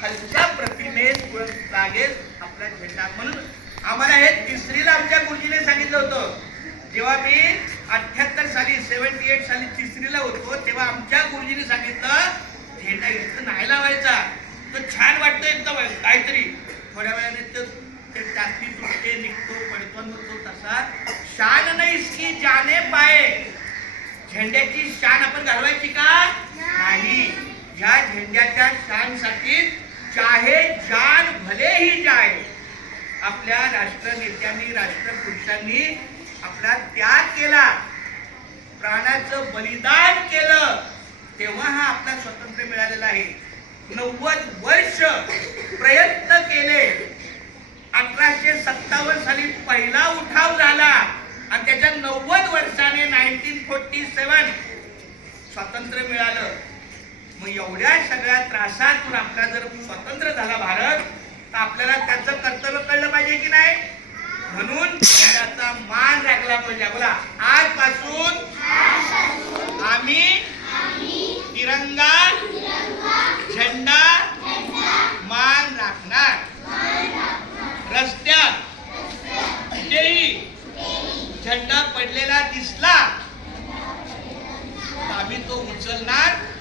खालच्या प्रतिमेत लागेल आपला झेंडा. म्हणून आम्हाला हे तिसरीला आमच्या गुरुजीने सांगितलं होतं. जेव्हा मी 78 साली 78 साली तिसरीला होतो तेव्हा आमच्या गुरुजीने सांगितलं झेंडा इथं नाही लावायचा. तो छान वाटतं एकदम काहीतरी, थोड्या वेळाने ते टाकी तुटते निघतो पडतो निघतो. तसा शान नाही इसकी जाने पाए. झेंड्याची शान आपण घालवायची का नाही. ह्या झेंड्याच्या शानसाठी चाहे जान भले ही जाए. आपल्या राष्ट्रनेत्यांनी राष्ट्रपुरुषांनी आपला त्याग केला, प्राणाचं बलिदान केलं, तेव्हा हा आपला स्वातंत्र्य मिळालेला आहे. 90 वर्ष प्रयत्न केले. 1857 साली पहिला उठाव झाला आणि त्याच्या 90 वर्षाने 1947 स्वातंत्र्य मिळालं. मग एवढ्या सगळ्या त्रासातून आपला जर स्वतंत्र झाला भारत, तर आपल्याला त्याचं कर्तव्य कळलं पाहिजे की नाही. म्हणून त्याचा मान राखला पाहिजे. बोला, आजपासून आम्ही तिरंगा झेंडा मान राखणार. रस्त्यात कुठेही झेंडा पडलेला दिसला आम्ही तो उचलणार.